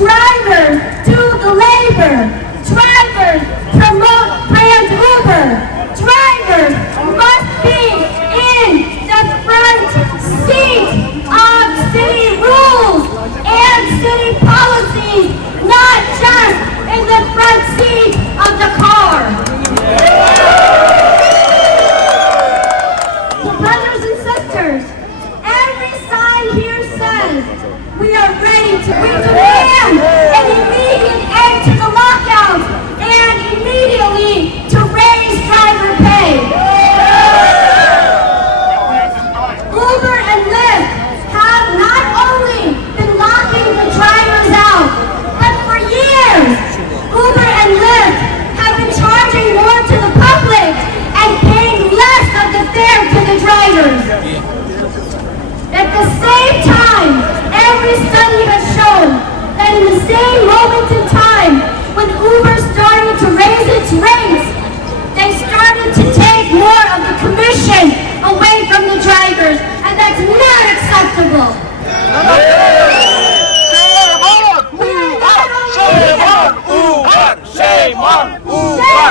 Drivers do the labor. Drivers promote brand Uber. Drivers must be in the front seat of city rules and city policies, not just in the front seat of the car. So brothers and sisters, every sign here says we are ready to, we demand an immediate end to the lockout and immediately to raise driver pay. Uber and Lyft have not only been locking the drivers out, but for years, Uber and Lyft have been charging more to the public and paying less of the fare to the drivers. At the same time, every study has shown that in the same moment in time when Uber started to raise its rates, they started to take more of the commission away from the drivers, and that's not acceptable. Shame on Uber! Shame on Uber! Shame on Uber!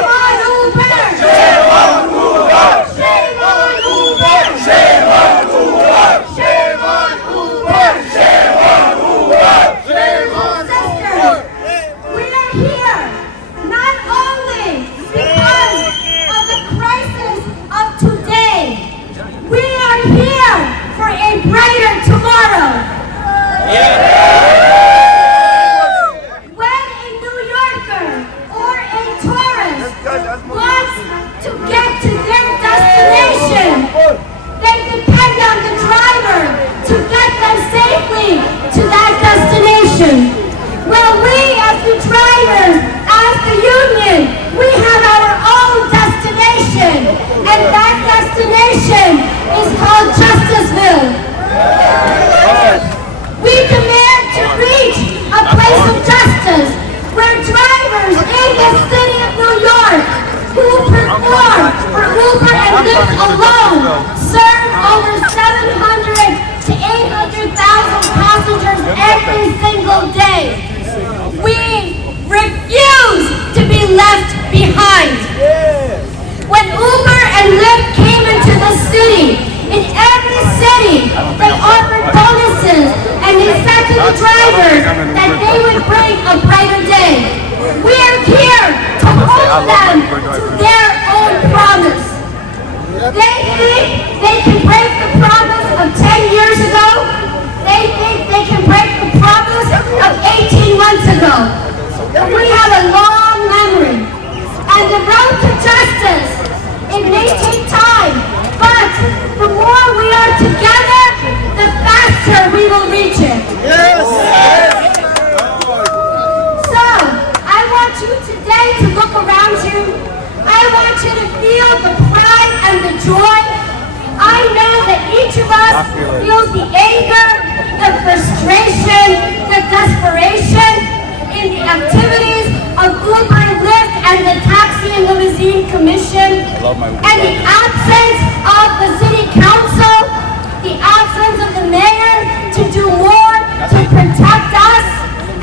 Shame on Uber! Shame on Uber! Shame on Uber! Shame on Uber! Shame on Uber! Shame on Sisters, we are here not only because of the crisis of today. We are here for a brighter tomorrow. When a New Yorker or a tourist wants to get to their destination, they depend on the driver to get them safely to that destination. Well, we as the drivers, as the union, we have our own destination, and that destination is called Justiceville. We demand to reach a place of justice where drivers in the city of New York who perform for Uber and Lyft alone serve over 700 to 800,000 passengers every single day. We refuse to be left behind. When Uber and Lyft came into the city, in every city, they offered bonuses and they said to the drivers that they would bring a brighter day. We are here to hold them to their own promise. They think they can break the promise of 10 years ago. They think they can break the promise of 18 months ago. We have a long memory. And the road to justice, it may take time, but the more we are together, the faster we will reach it. So, I want you today to look around you. I want you to feel the pride and the joy. I know that each of us feels the anger, the frustration, the desperation in the activities of Uber and Lyft and the Taxi and Limousine Commission, and the absence of the City Council, the absence of the mayor to do more to protect us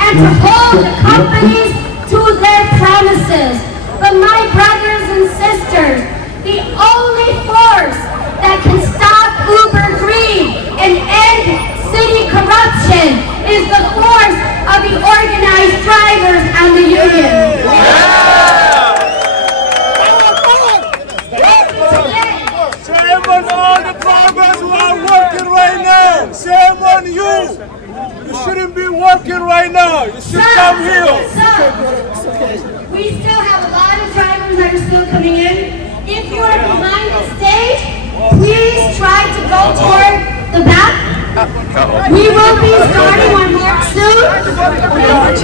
and to hold the companies to their promises. But my brothers and sisters, the only force that can stop Uber greed and end city corruption is the force of the organized drivers and the union. Shame on all the drivers who are working right now! Shame on you! You shouldn't be working right now! You should come here! We still have a lot of drivers that are still coming in. If you are behind the stage, please try to go toward the back. We will be starting our march soon.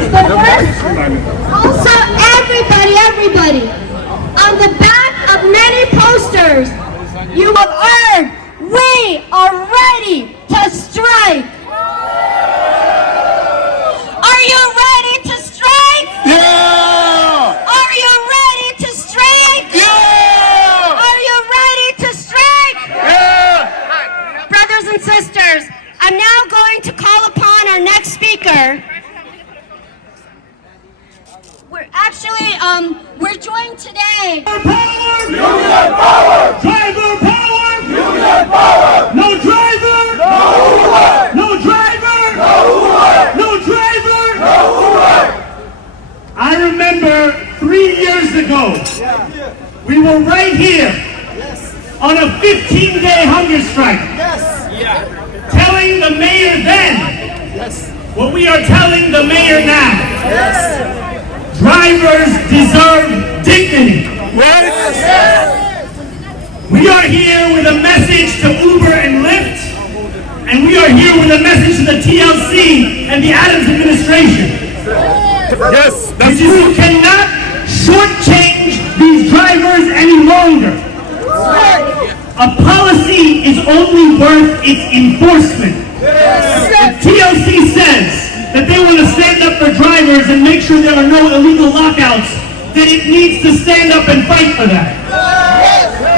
But first, also everybody, on the back of many posters, you have heard, we are ready to strike. Are you ready to strike? Yeah! Are you ready to strike? Yeah! Are you ready to strike? Yeah! Brothers and sisters, I'm now going to call upon our next speaker, we're joined today. Power! Union power! Driver power! Union power! No driver! No Uber! No driver! No Uber! No driver! No Uber! I remember 3 years ago, we were right here on a 15-day hunger strike, telling the mayor then what we are telling the mayor now. Drivers deserve dignity. We are here with a message to Uber and Lyft, and we are here with a message to the TLC and the Adams administration. Because you cannot shortchange these drivers any longer. A policy is only worth its enforcement. If TLC says that they want to stand up for drivers and make sure there are no illegal lockouts, then it needs to stand up and fight for that.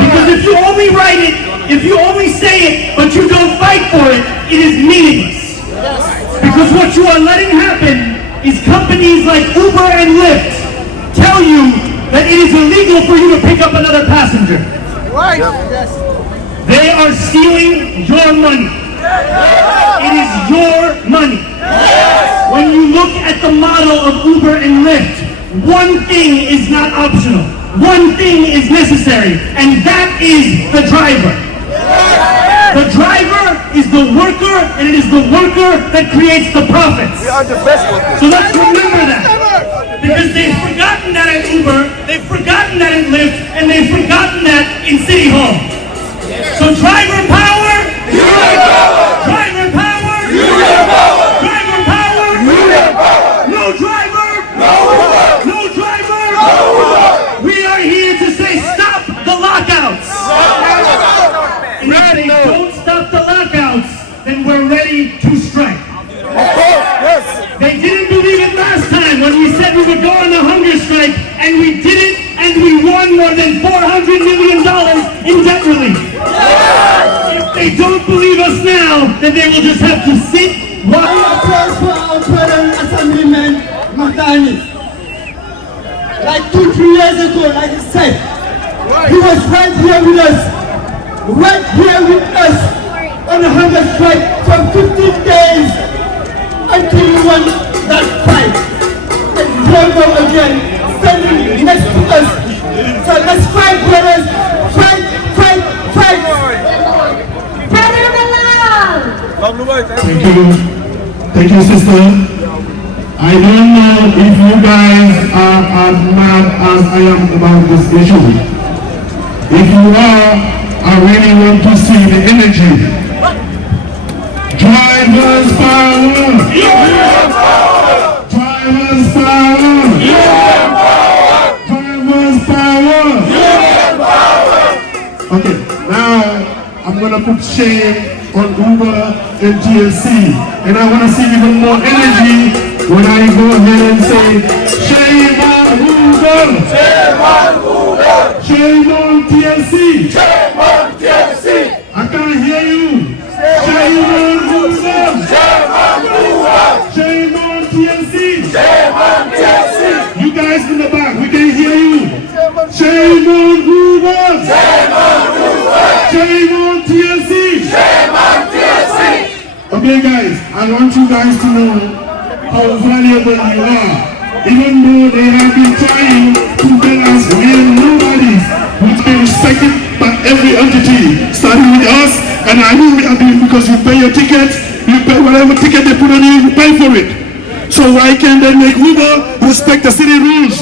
Because if you only write it, if you only say it, but you don't fight for it, it is meaningless. Because what you are letting happen is companies like Uber and Lyft tell you that it is illegal for you to pick up another passenger. They are stealing your money. It is your money. When you look at the model of Uber and Lyft, one thing is not optional. One thing is necessary, and that is the driver. The driver is the worker, and it is the worker that creates the profits. We are the best workers. So let's remember that. Because they've forgotten that at Uber, they've forgotten that at Lyft, and they've forgotten that in City Hall. So driver power, union power. Driver power, union power. Driver power, union power. No driver, no Uber. No driver, no Uber. We are here to say stop the lockouts. And if they don't stop the lockouts, then we're ready to strike. They didn't believe it last time when we said we would go on a hunger strike, and we did it, and we won more than $400 million in debt relief. If they don't believe us now, then they will just have to sit, watch. Applause for our brother Assemblyman Mahtani. Like 2-3 years ago, like I said, he was right here with us on a hunger strike for 15 days until we won that fight. And here we go again, standing next to us. So let's fight, brothers. Fight, fight, fight. Brother Bilal! Thank you, sister. I don't know if you guys are as mad as I am about this issue. If you are, I really want to see the energy. Drivers power! Union power! Drivers power! Union power! Drivers power! Union power! Okay, now I'm gonna put shame on Uber and TLC, and I want to see even more energy when I go ahead and say shame on Uber! Shame on Uber! Shame on TLC! Shame on TLC! I can't hear you! Shame on Uber! Shame on Uber! Shame on TLC! Shame on TLC! You guys in the back, we can hear you! Shame on Uber! Shame on Uber! Shame on TLC! Shame on TLC! Okay guys, I want you guys to know how valuable you are. Even though they have been trying to tell us we are nobodies, we've been respected by every entity, starting with us, and I know we are doing because you pay your ticket, you pay whatever ticket they put on you, you pay for it. So why can't they make Uber respect the city rules?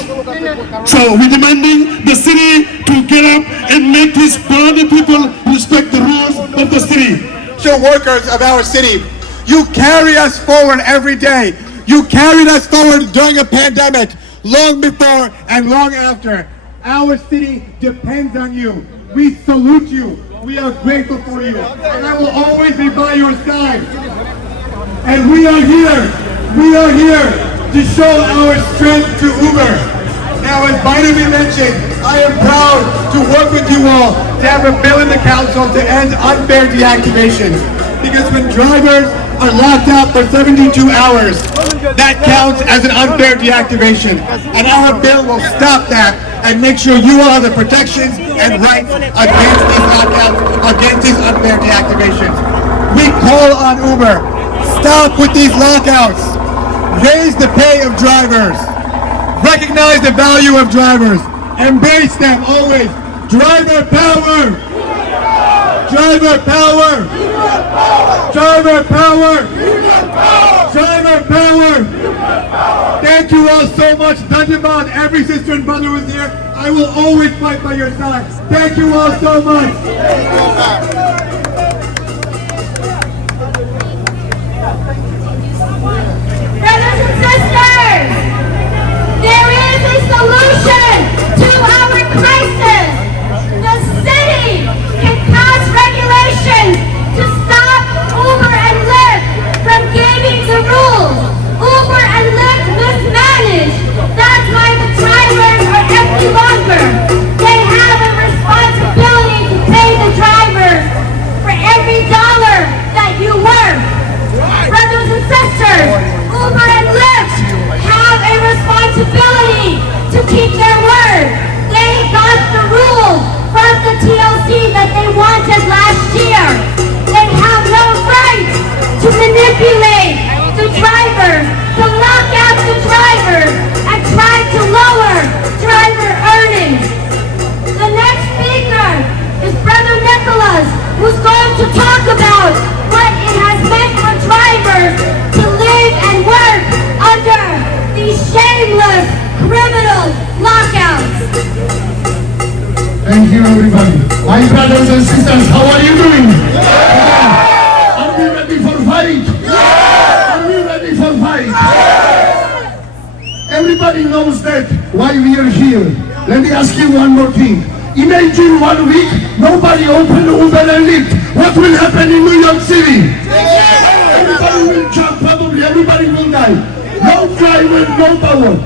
So we're demanding the city to get up and make these body people respect the rules of the city. So workers of our city, you carry us forward every day. You carried us forward during a pandemic, long before and long after. Our city depends on you. We salute you. We are grateful for you. And I will always be by your side. And we are here to show our strength to Uber. Now, as Biden mentioned, I am proud to work with you all to have a bill in the council to end unfair deactivation. Because when drivers are locked out for 72 hours, that counts as an unfair deactivation. And our bill will stop that and make sure you all have the protections and rights against these lockouts, against these unfair deactivations. We call on Uber, stop with these lockouts. Raise the pay of drivers. Recognize the value of drivers. Embrace them always. Driver power! Driver power! Driver power! Driver power! Thank you all so much. Dandaman, every sister and brother was here. I will always fight by your side. Thank you all so much. Brothers and sisters, there is a solution to our crisis. The city can pass regulations to stop Uber and Lyft from gaming the rules. Uber and Lyft mismanage. That's why the drivers are empty longer. They have a responsibility to pay the drivers for every dollar that you work. Brothers and sisters, Uber and Lyft have a responsibility to keep their word. They got the rules from the TLC that they wanted last year. They have no right to manipulate the drivers, to lock out the drivers, and try to lower driver earnings. The next speaker is Brother Nicholas, who's going to talk about what it has meant for drivers to live and work under these shameless criminal lockouts. Thank you, everybody. My brothers and sisters, how are you doing? Are we ready for fight? Are we ready for fight? Everybody knows that why we are here. Let me ask you one more thing. Imagine 1 week, nobody opened Uber and Lyft. What will happen in New York City? Everybody will jump, probably everybody will die. No driver, no power.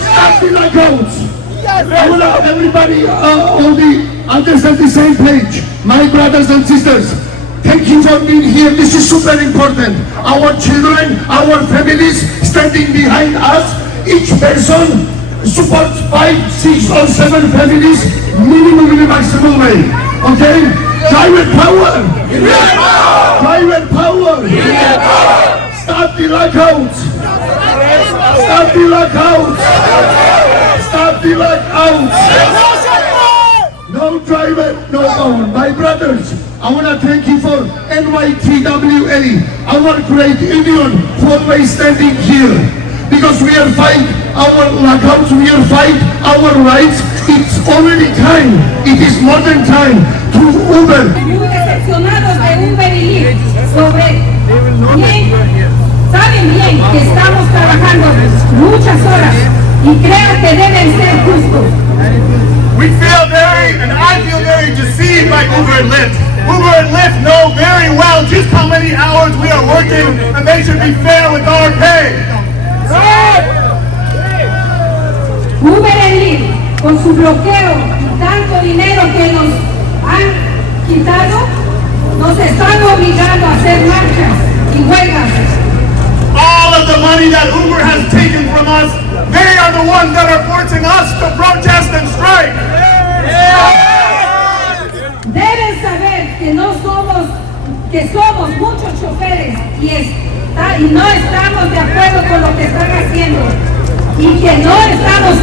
Stop the lockouts. I want everybody on the understand the same page. My brothers and sisters, thank you for being here. This is super important. Our children, our families standing behind us. Each person supports 5, 6 or 7 families minimum in the maximum way. Okay? Driver power! Driver power! Stop the lockouts! Stop the lockouts! Stop the lockouts! No driver, no power. My brothers, I want to thank you for NYTWA, our great union, for always standing here. Because we are fighting our lockouts, we are fighting our rights. It's already time, it is more than time to Uber. Muy decepcionados de Uber y Lyft saben bien que estamos trabajando muchas horas y creo que deben ser justos. We feel and I feel very deceived by Uber and Lyft. Uber and Lyft know very well just how many hours we are working, and they should be fair with our pay. Uber and Lyft, con su bloqueo y tanto dinero que nos han quitado, nos están obligando a hacer marchas y huelgas. All of the money that Uber has taken from us, they are the ones that are forcing us to protest and strike. Deben saber que somos muchos choferes y no estamos de acuerdo con lo que están haciendo y que no estamos.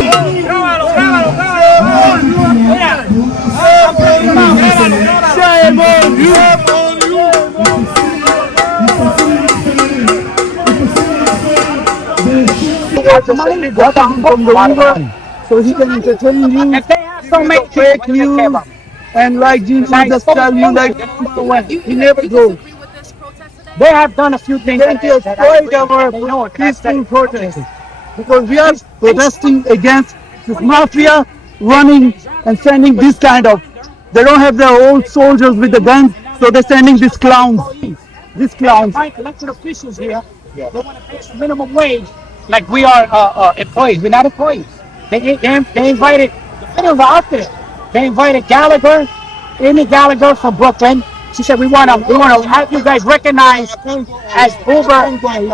From the Uber, so he can entertain you, don't make fake news, and like Jesus just tell you like he never goes. They have done a few things. Thank you for our peaceful protest, because we are protesting against this mafia running and sending this kind of. They don't have their old soldiers with the guns, so they're sending these clowns. These clowns. Elected officials here, they want to pay us minimum wage. Like we are employees. We're not employees. They invited, the videos are out there. They invited Gallagher, Amy Gallagher from Brooklyn, She said we want to have you guys recognized as Uber. Hey,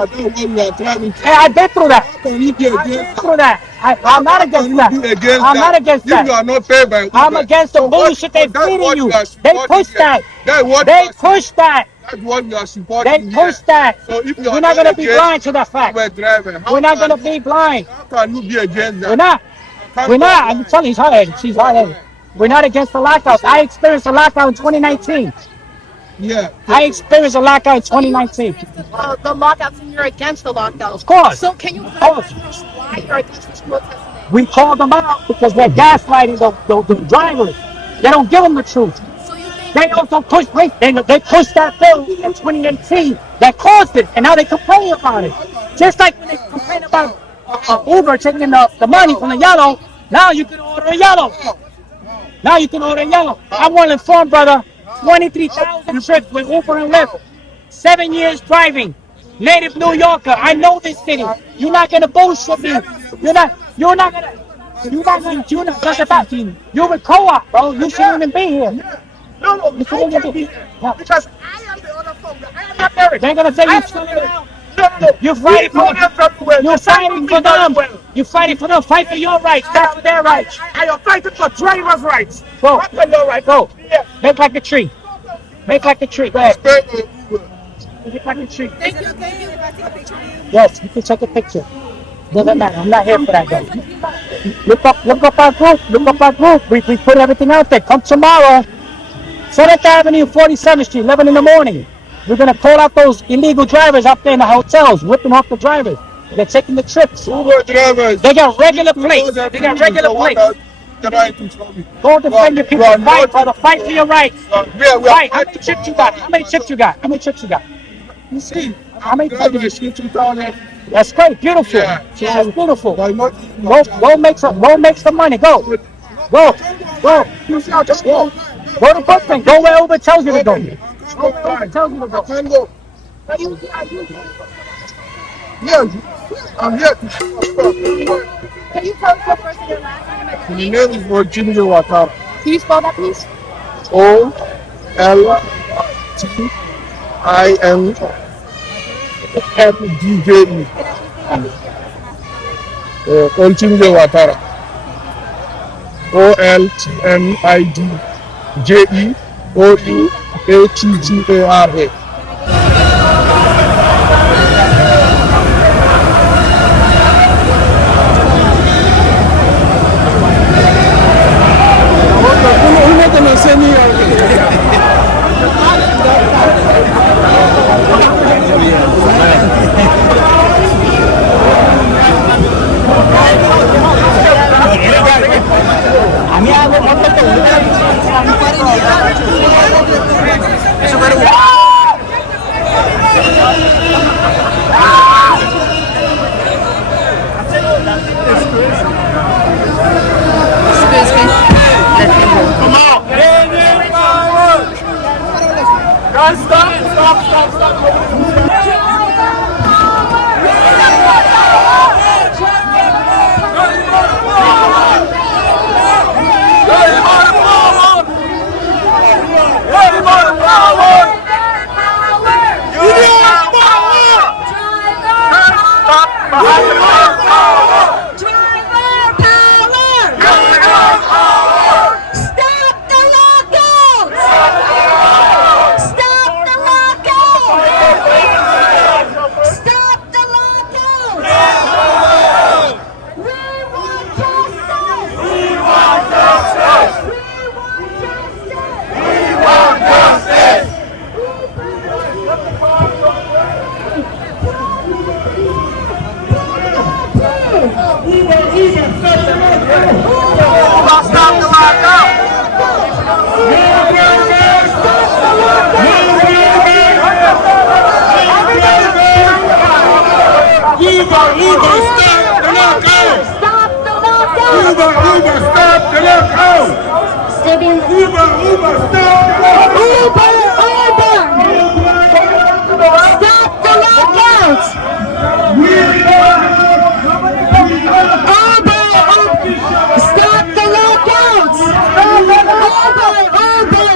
I've been through that. I'm not against that. I'm not against that. You are not paid by Uber. I'm against the bullshit they're feeding you. They push that. They push that. That's what you are supporting. They push that. So if you We're are not going to be blind to that fact. We're not going to be blind. How can you be against that? We're not. We're not. I'm telling you, he's hard-headed. She's hard-headed. We're not against the lockouts. I experienced a lockout in 2019. Yeah. I experienced a lockout in 2019. The lockouts, and you're against the lockouts. Of course. So can you why you're against this protest? We called them out because they're gaslighting the drivers. They don't give them the truth. They also push they pushed that bill in 2018 that caused it, and now they complain about it. Just like when they complain about Uber taking the money from the yellow, now you can order a yellow. Now you can order a yellow. I want to inform, brother, 23,000 trips with Uber and Lyft. 7 years driving. Native New Yorker. I know this city. You're not gonna bullshit me. You're not gonna. That's a fact. You're with co-op, bro. You shouldn't even be here. No, You shouldn't even be here. because I am the other phone. I am not married. They're gonna say you're screwing around. You're fighting for them. You're fighting for them. Fight for your rights. That's for their rights. I am fighting for drivers' rights. Bro, Not for your rights. bro, make like a tree. Make like a tree. Go ahead. Make like a tree. Thank you. If I take a picture of you. Yes, you can take a picture. Doesn't matter. I'm not here for that, guys. Look up our group. Look up our group. We put everything out there. Come tomorrow. 7th Avenue, 47th Street, 11 in the morning. We're going to call out those illegal drivers up there in the hotels, whipping off the drivers. They're taking the trips. Uber drivers. They got regular plates. They got regular plates. Go defend your people. Fight, brother. Fight for your rights. Fight. How many chips you got? How many chips you got? How many chips you got? You see? How many chips you got? That's great. Beautiful. Yeah. That's beautiful. Go make the money. Go. Just go. Go to Brooklyn. Go where Uber tells you to go. Go where Uber tells you to go. Yes, I'm here to Can you tell us your first and your last name? My name is 𝐷𝐸𝐿. Can you spell that, please? 𝐷𝐸𝐿𝐷𝐸. 𝐷𝐸𝐿𝐷𝐸𝐷𝐸.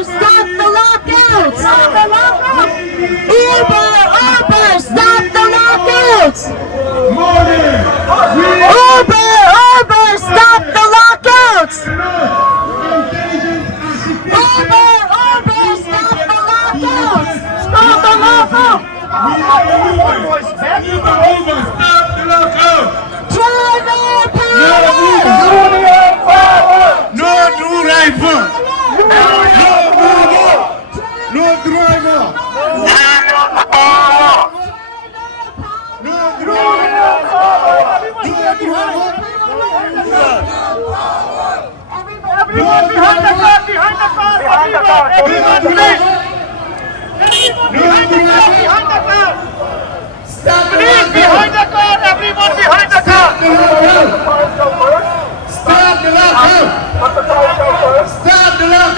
Stop the lockouts! Everyone behind the car! Behind the car! Everyone please! Everyone behind the car! Please, behind the car! Everyone behind the car! Stop the lock! Stop the lock!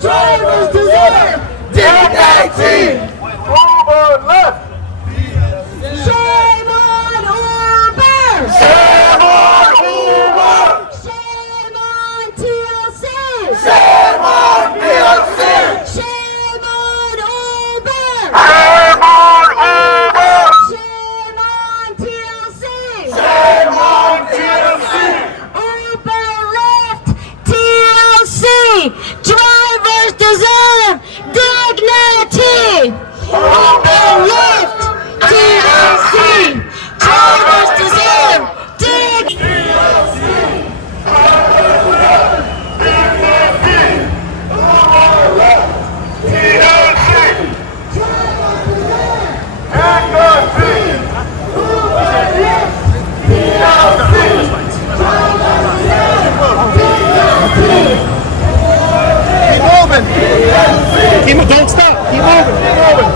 Drivers deserve dignity! Uber left! Shame on Uber! Shame on Uber! Shame on TLC! Shame on TLC! Shame on Uber! Shame on Uber! Shame on TLC! Shame on TLC! Uber, Lyft, TLC! Drivers deserve dignity! Uber, Lyft, TLC! Drivers deserve dignity! Keep moving. Don't stop. Keep moving. Keep moving.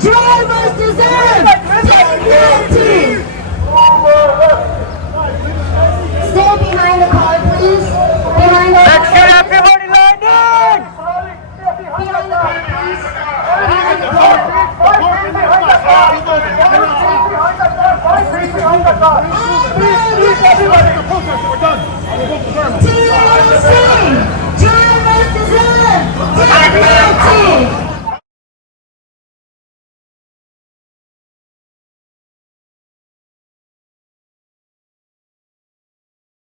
Drivers deserve dignity! Stay behind the car, please. Behind the car. Let's get everybody lined up! Behind the car, please. Behind the car. TLC!